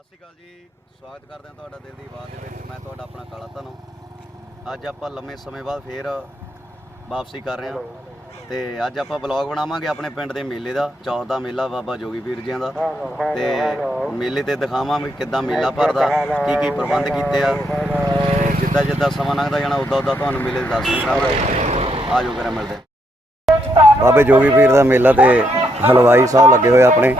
ਸਤਿ ਸ਼੍ਰੀ ਅਕਾਲ ਜੀ। ਸਵਾਗਤ ਕਰਦੇ ਹਾਂ ਤੁਹਾਡਾ ਦਿਲ ਦੀ ਆਵਾਜ਼ ਦੇ ਵਿੱਚ। ਮੈਂ ਤੁਹਾਡਾ ਆਪਣਾ ਕਾਲਾ ਧਨੋ। ਅੱਜ ਆਪਾਂ ਲੰਮੇ ਸਮੇਂ ਬਾਅਦ ਫੇਰ ਵਾਪਸੀ ਕਰ ਰਹੇ ਹਾਂ। ਤੇ ਅੱਜ ਆਪਾਂ ਬਲੌਗ ਬਣਾਵਾਂਗੇ ਆਪਣੇ ਪਿੰਡ ਦੇ ਮੇਲੇ ਦਾ। ਚੌਥ ਦਾ ਮੇਲਾ ਬਾਬਾ ਜੋਗੀ ਪੀਰ ਜੀਆਂ ਦਾ। ਤੇ ਮੇਲੇ ਤੇ ਦਿਖਾਵਾਂਗੇ ਕਿੱਦਾਂ ਮੇਲਾ ਭਰਦਾ, ਕੀ ਕੀ ਪ੍ਰਬੰਧ ਕੀਤੇ ਆ। ਜਿੱਦਾਂ ਜਿੱਦਾਂ ਸਮਾਂ ਲੰਘਦਾ ਜਾਣਾ, ਉਦਾਂ ਉਦਾਂ ਤੁਹਾਨੂੰ ਮੇਲੇ ਦੇ ਦਰਸ਼ਨ ਕਰਾਵਾਂਗੇ। ਆਜੋ ਕਰਾਂ ਮਿਲਦੇ ਬਾਬੇ ਜੋਗੀ ਪੀਰ ਦਾ ਮੇਲਾ ਤੇ ਹਲਵਾਈ ਸਾਹਿਬ ਲੱਗੇ ਹੋਏ ਆਪਣੇ।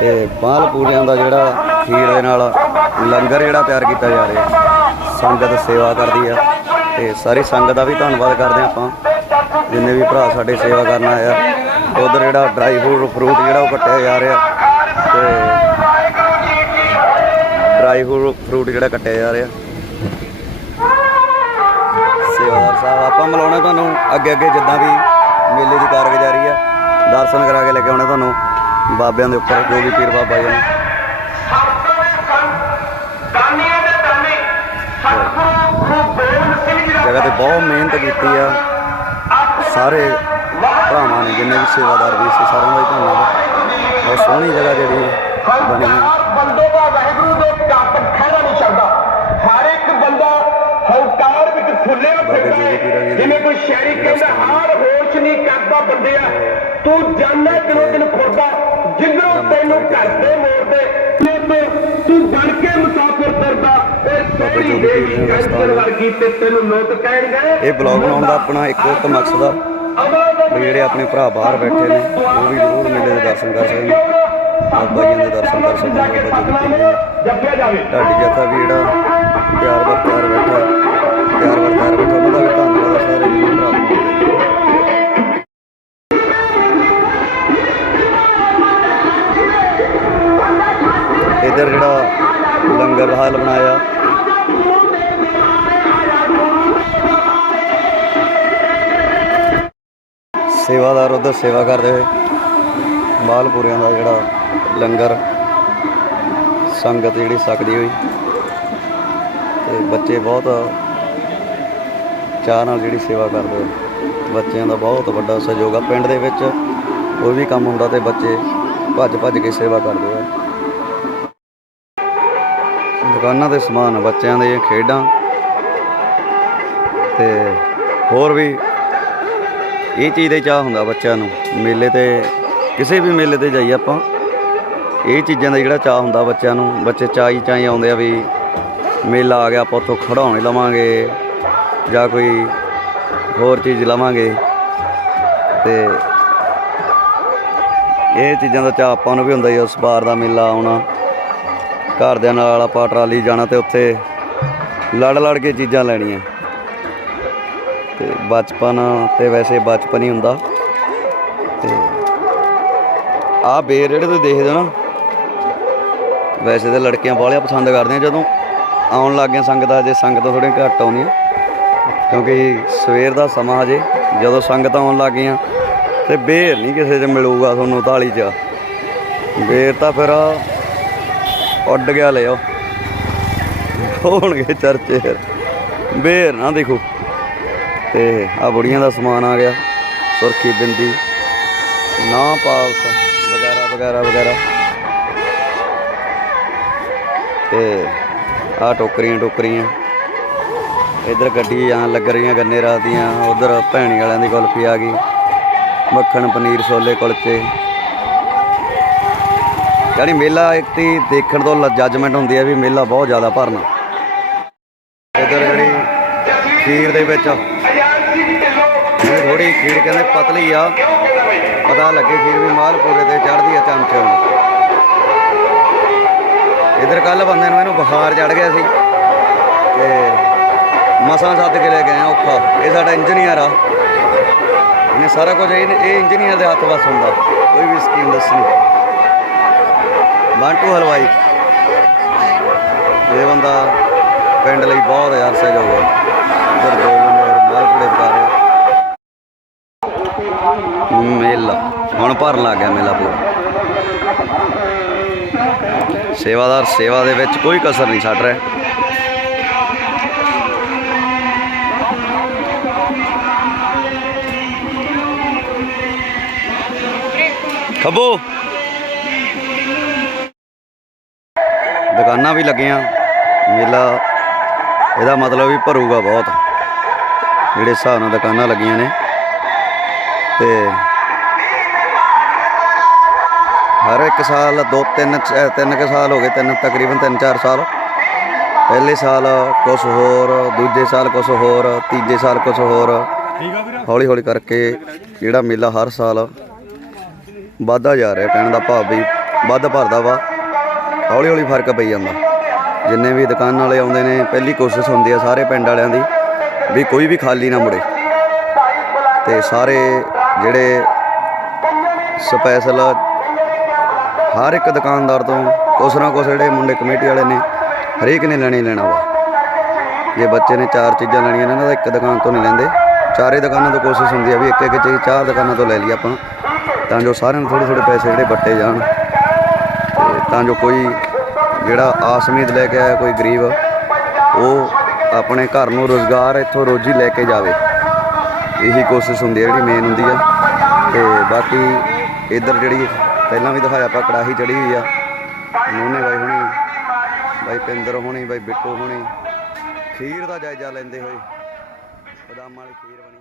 ਤੇ ਬਾਲ ਪੂਰਿਆਂ ਦਾ ਜਿਹੜਾ ਖੀਰ ਦੇ ਨਾਲ ਲੰਗਰ ਜਿਹੜਾ ਤਿਆਰ ਕੀਤਾ ਜਾ ਰਿਹਾ। ਸੰਗਤ ਸੇਵਾ ਕਰਦੀ ਆ ਤੇ ਸਾਰੀ ਸੰਗਤ ਦਾ ਵੀ ਧੰਨਵਾਦ ਕਰਦੇ ਹਾਂ ਆਪਾਂ। ਜਿੰਨੇ ਵੀ ਭਰਾ ਸਾਡੇ ਸੇਵਾ ਕਰਨ ਆਏ ਆ, ਉਧਰ ਜਿਹੜਾ ਡਰਾਈ ਫਰੂਟ ਫਰੂਟ ਜਿਹੜਾ ਉਹ ਕੱਟਿਆ ਜਾ ਰਿਹਾ ਤੇ ਡਰਾਈ ਫਰੂਟ ਜਿਹੜਾ ਕੱਟਿਆ ਜਾ ਰਿਹਾ। ਸੇਵਾਦਾਰ ਸਾਹਿਬ, ਆਪਾਂ ਮਿਲਾਉਣਾ ਤੁਹਾਨੂੰ ਅੱਗੇ ਅੱਗੇ ਜਿੱਦਾਂ ਵੀ ਮੇਲੇ ਦੀ ਕਾਰਗੁਜ਼ਾਰੀ ਆ। ਦਰਸ਼ਨ ਕਰਾ ਕੇ ਲੈ ਕੇ ਆਉਣਾ ਤੁਹਾਨੂੰ। ਬਾਬਿਆਂ ਦੇ ਉੱਪਰ ਜੋ ਵੀ ਪੀਰ ਬਾਬਾ ਜੀ ਨੇ। ਜਗ੍ਹਾ ਤੇ ਬਹੁਤ ਮਿਹਨਤ ਕੀਤੀ ਆ। ਸਾਰੇ ਭਰਾਵਾਂ ਨੇ ਜਿੰਨੇ ਵੀ ਸੇਵਾਦਾਰ ਵੀ ਸੀ ਸਾਰਿਆਂ ਦਾ ਹੀ ਧੰਨਵਾਦ। ਬਹੁਤ ਸੋਹਣੀ ਜਗ੍ਹਾ ਜਿਹੜੀ ਬਣੀ ਹੈ ਹਰ ਬੰਦੇ ਦਾ ਵਾਹਿਗੁਰੂ ਦੇ ਘੱਟ ਖਹਿੜਾ ਨਹੀਂ ਚੱਲਦਾ ਹਰ ਇੱਕ ਬੰਦਾ ਹੰਕਾਰ ਵਿੱਚ ਫੁੱਲਿਆ ਫਿਰਦਾ ਹੈ। ਜਿਵੇਂ ਕੋਈ ਸ਼ਾਇਰੀ ਕਹਿੰਦਾ ਹਾਰ ਹੋਸ਼ ਨਹੀਂ ਕਰਦਾ ਬੰਦਿਆ ਤੂੰ ਜਾਣਾ ਕਿਨੋਂ ਦਿਨ ਖੁਰਦਾ। ਜਿੱਧਰੋਂ ਤੈਨੂੰ ਘਰ ਦੇ ਮੋੜਦੇ ਤੇ ਤੂੰ ਬਣ ਕੇ ਮੁਸਾਫਰ ਕਰਦਾ ਇਹ ਸੋਹਣੀ ਦੇਵੀ ਹੈ। ਵਰਗੀ ਤੇ ਤੈਨੂੰ ਲੋਕ ਕਹਿਣਗੇ। ਇਹ ਬਲੌਗ ਬਣਾਉਣ ਦਾ ਆਪਣਾ ਇੱਕੋ ਇੱਕ ਮਕਸਦ ਆ। ਵੀ ਜਿਹੜੇ ਆਪਣੇ ਭਰਾ ਬਾਹਰ ਬੈਠੇ ਨੇ ਉਹ ਵੀ ਜ਼ਰੂਰ ਮੇਲੇ ਦੇ ਦਰਸ਼ਨ ਕਰ ਸਕਣ ਬਾਬਾ ਜੀ ਦੇ ਦਰਸ਼ਨ ਕਰ ਸਕਣ ਬਾਬਾ ਜੀ ਦੇ ਜੱਪਿਆ ਜਾਵੇ। ਢਾਡੀ ਜਥਾ ਵੀ ਜਿਹੜਾ ਇਧਰ ਜਿਹੜਾ ਲੰਗਰ ਹਾਲ ਬਣਾਇਆ। ਸੇਵਾਦਾਰ ਉਧਰ ਸੇਵਾ ਕਰਦੇ ਹੋਏ ਮਾਲਪੁਰਿਆਂ ਦਾ ਜਿਹੜਾ ਲੰਗਰ ਸੰਗਤ ਜਿਹੜੀ ਸਕਦੀ ਹੋਈ। ਤੇ ਬੱਚੇ ਬਹੁਤ ਚਾਹ ਨਾਲ ਜਿਹੜੀ ਸੇਵਾ ਕਰਦੇ ਆ। ਬੱਚਿਆਂ ਦਾ ਬਹੁਤ ਵੱਡਾ ਸਹਿਯੋਗ ਆ। ਪਿੰਡ ਦੇ ਵਿੱਚ ਕੋਈ ਵੀ ਕੰਮ ਹੁੰਦਾ ਤੇ ਬੱਚੇ ਭੱਜ ਭੱਜ ਕੇ ਸੇਵਾ ਕਰਦੇ ਆ ਦੁਕਾਨਾਂ ਤੇ ਸਮਾਨ, ਬੱਚਿਆਂ ਦੇ ਖੇਡਾਂ ਤੇ ਹੋਰ ਵੀ ਇਹ ਚੀਜ਼ ਦਾ ਹੀ ਚਾਹ ਹੁੰਦਾ ਬੱਚਿਆਂ ਨੂੰ। ਮੇਲੇ ਤੇ, ਕਿਸੇ ਵੀ ਮੇਲੇ ਤੇ ਜਾਈਏ ਆਪਾਂ, ਇਹ ਚੀਜ਼ਾਂ ਦਾ ਜਿਹੜਾ ਚਾਹ ਹੁੰਦਾ ਬੱਚਿਆਂ ਨੂੰ। ਬੱਚੇ ਚਾਈ ਚਾਈ ਆਉਂਦੇ ਆ ਵੀ ਮੇਲਾ ਆ ਗਿਆ, ਆਪਾਂ ਉੱਥੋਂ ਖੜਾਉਣੇ ਲਵਾਂਗੇ ਜਾਂ ਕੋਈ ਹੋਰ ਚੀਜ਼ ਲਵਾਂਗੇ। ਤੇ ਇਹ ਚੀਜ਼ਾਂ ਦਾ ਚਾਹ ਆਪਾਂ ਨੂੰ ਵੀ ਹੁੰਦਾ ਹੀ ਉਸ ਵਾਰ ਦਾ ਮੇਲਾ ਆਉਣਾ। ਘਰਦਿਆਂ ਨਾਲ ਆਪਾਂ ਟਰਾਲੀ ਜਾਣਾ ਤੇ ਉੱਥੇ ਲੜ ਲੜ ਕੇ ਚੀਜ਼ਾਂ ਲੈਣੀਆਂ। ਤੇ ਬਚਪਨ ਤੇ ਵੈਸੇ ਬਚਪਨ ਹੀ ਹੁੰਦਾ। ਤੇ ਆਹ ਬੇਰ ਜਿਹੜੇ ਤੁਸੀਂ ਦੇਖਦੇ ਹੋ ਨਾ, ਵੈਸੇ ਤਾਂ ਲੜਕੀਆਂ ਬਾਹਲੀਆਂ ਪਸੰਦ ਕਰਦੀਆਂ ਜਦੋਂ ਆਉਣ ਲੱਗ ਗਈਆਂ ਸੰਗਤਾਂ ਜੇ ਸੰਗਤਾਂ ਥੋੜ੍ਹੀਆਂ ਘੱਟ ਆਉਂਦੀਆਂ। ਕਿਉਂਕਿ ਸਵੇਰ ਦਾ ਸਮਾਂ ਹਜੇ, ਜਦੋਂ ਸੰਗਤਾਂ ਆਉਣ ਲੱਗ ਗਈਆਂ ਤੇ ਬੇਰ ਨਹੀਂ ਕਿਸੇ 'ਚ ਮਿਲੂਗਾ ਤੁਹਾਨੂੰ ਤਾਲੀ 'ਚ। ਬੇਰ ਤਾਂ ਫਿਰ ਉੱਡ ਗਿਆ ਲਿਓ ਹੋਣਗੇ ਚਰਚੇ ਫਿਰ। ਬੇਰ ਨਾ ਦੇਖੋ। ਤੇ ਆ ਬੁੜੀਆਂ ਦਾ ਸਮਾਨ ਆ ਗਿਆ, ਸੁਰਖੀ ਬਿੰਦੀ, ਨਾ ਪਾਲਸ, ਵਗੈਰਾ ਵਗੈਰਾ ਵਗੈਰਾ। ਤੇ ਆ ਟੋਕਰੀਆਂ ਟੋਕਰੀਆਂ। ਇਧਰ ਗੱਡੀ ਆਂ, ਲੱਗ ਰਹੀਆਂ ਗੰਨੇ ਰਾਤ ਦੀਆਂ। ਉਧਰ ਭੈਣੀ ਵਾਲਿਆਂ ਦੀ ਕੁਲਫੀ ਆ ਗਈ। ਮੱਖਣ ਪਨੀਰ ਛੋਲੇ ਕੁਲਚੇ। ਯਾਨੀ ਮੇਲਾ ਇੱਕ ਤੀ ਦੇਖਣ ਤੋਂ ਜੱਜਮੈਂਟ ਹੁੰਦੀ ਹੈ ਵੀ ਮੇਲਾ ਬਹੁਤ ਜ਼ਿਆਦਾ ਭਰਨਾ। ਇਧਰ ਜਿਹੜੀ ਖੀਰ ਦੇ ਵਿੱਚ, ਇਹ ਥੋੜੀ ਖੀਰ ਕਹਿੰਦੇ ਪਤਲੀ ਆ। ਪਤਾ ਲੱਗੇ ਖੀਰ ਵੀ ਮਾਲਪੂਰੇ ਤੇ ਚੜਦੀ ਆ ਚਮਚੇ ਨੂੰ। ਇਧਰ ਕੱਲ ਬੰਦੇ ਨੂੰ ਇਹਨੂੰ ਬੁਖਾਰ ਚੜ ਗਿਆ ਸੀ। ਤੇ ਮਸਾਂ ਸੱਦ ਕੇ ਲੈ ਗਏ ਆ ਔਖਾ। ਇਹ ਸਾਡਾ ਇੰਜੀਨੀਅਰ ਆ। ਇਹਨੇ ਸਾਰਾ ਕੁਝ, ਇਹ ਇਹ ਇੰਜੀਨੀਅਰ ਦੇ ਹੱਥ ਵਸ ਹੁੰਦਾ। ਕੋਈ ਵੀ ਸਕੀਮ ਦੱਸਣੀ। ਬਾਂਟੂ ਹਲਵਾਈ। ਇਹ ਬੰਦਾ ਪਿੰਡ ਲਈ ਬਹੁਤ ਯਾਰ ਸਹਿਯੋਗ ਹੈ। ਇਧਰ ਦੋ ਬੰਦੇ ਹੋਰ ਮੇਲਾ ਹੁਣ ਭਰਨ ਲੱਗ ਗਿਆ ਮੇਲਾ ਪੂਰਾ। ਸੇਵਾਦਾਰ ਸੇਵਾ ਦੇ ਵਿੱਚ ਕੋਈ ਕਸਰ ਨਹੀਂ ਛੱਡ ਰਿਹਾ। ਖੱਬੋ। ਦੁਕਾਨਾਂ ਵੀ ਲੱਗੀਆਂ। ਮੇਲਾ, ਇਹਦਾ ਮਤਲਬ ਵੀ ਭਰੂਗਾ ਬਹੁਤ। ਜਿਹੜੇ ਹਿਸਾਬ ਨਾਲ ਦੁਕਾਨਾਂ ਲੱਗੀਆਂ ਨੇ। ਤੇ ਹਰ ਇੱਕ ਸਾਲ ਦੋ ਤਿੰਨ ਚ- ਤਿੰਨ ਕੁ ਸਾਲ ਹੋ ਗਏ, ਤਿੰਨ ਤਕਰੀਬਨ ਤਿੰਨ ਚਾਰ ਸਾਲ। ਪਹਿਲੇ ਸਾਲ ਕੁਝ ਹੋਰ, ਦੂਜੇ ਸਾਲ ਕੁਝ ਹੋਰ, ਤੀਜੇ ਸਾਲ ਕੁਝ ਹੋਰ। ਹੌਲੀ ਹੌਲੀ ਕਰਕੇ ਜਿਹੜਾ ਮੇਲਾ ਹਰ ਸਾਲ ਵੱਧਦਾ ਜਾ ਰਿਹਾ, ਕਹਿਣ ਦਾ ਭਾਵ ਵੀ ਵੱਧ ਭਰਦਾ ਵਾ। ਹੌਲੀ ਹੌਲੀ ਫ਼ਰਕ ਪਈ ਜਾਂਦਾ। ਜਿੰਨੇ ਵੀ ਦੁਕਾਨ ਵਾਲੇ ਆਉਂਦੇ ਨੇ, ਪਹਿਲੀ ਕੋਸ਼ਿਸ਼ ਹੁੰਦੀ ਆ ਸਾਰੇ ਪਿੰਡ ਵਾਲਿਆਂ ਦੀ ਵੀ ਕੋਈ ਵੀ ਖਾਲੀ ਨਾ ਮੁੜੇ। ਤੇ ਸਾਰੇ ਜਿਹੜੇ ਸਪੈਸ਼ਲ ਹਰ ਇੱਕ ਦੁਕਾਨਦਾਰ ਤੋਂ ਕੁਛ ਨਾ ਕੁਛ ਜਿਹੜੇ ਮੁੰਡੇ ਕਮੇਟੀ ਵਾਲੇ ਨੇ, ਹਰੇਕ ਨੇ ਲੈਣੇ ਲੈਣਾ ਵਾ। ਜੇ ਬੱਚੇ ਨੇ ਚਾਰ ਚੀਜ਼ਾਂ ਲੈਣੀਆਂ ਨੇ, ਇਹਨਾਂ ਦਾ ਇੱਕ ਦੁਕਾਨ ਤੋਂ ਨਹੀਂ ਲੈਂਦੇ। ਚਾਰੇ ਦੁਕਾਨਾਂ ਤੋਂ ਕੋਸ਼ਿਸ਼ ਹੁੰਦੀ ਆ ਵੀ ਇੱਕ ਇੱਕ ਚੀਜ਼ ਚਾਰ ਦੁਕਾਨਾਂ ਤੋਂ ਲੈ ਲਈ ਆਪਾਂ, ਤਾਂ ਜੋ ਸਾਰਿਆਂ ਨੂੰ ਥੋੜੇ ਥੋੜੇ ਪੈਸੇ ਜਿਹੜੇ ਵੱਟੇ ਜਾਣ। ਤਾਂ ਜੋ ਕੋਈ ਜਿਹੜਾ ਆਸਮੀਦ ਲੈ ਕੇ ਆਇਆ ਕੋਈ ਗਰੀਬ, ਉਹ ਆਪਣੇ ਘਰ ਨੂੰ ਰੋਜ਼ਗਾਰ ਇੱਥੋਂ ਰੋਜੀ ਲੈ ਕੇ ਜਾਵੇ। ਇਹੀ ਕੋਸ਼ਿਸ਼ ਹੁੰਦੀ ਹੈ, ਜਿਹੜੀ ਮੇਨ ਹੁੰਦੀ ਆ ਤੇ ਬਾਕੀ ਇੱਧਰ ਜਿਹੜੀ ਪਹਿਲਾਂ ਵੀ ਦਿਖਾਇਆ, ਆਪਾਂ ਕੜਾਹੀ ਚੜੀ ਹੋਈ ਆ। ਨੋਨੇ ਬਾਈ ਹੁਣੀ, ਬਾਈ ਪਿੰਦਰ ਹੁਣੀ, ਬਾਈ ਬਿੱਟੂ ਹੁਣੀ। ਖੀਰ ਦਾ ਜਾਇਜ਼ਾ ਲੈਂਦੇ ਹੋਏ, ਬਦਾਮਾਂ ਵਾਲੀ ਖੀਰ ਬਣੀ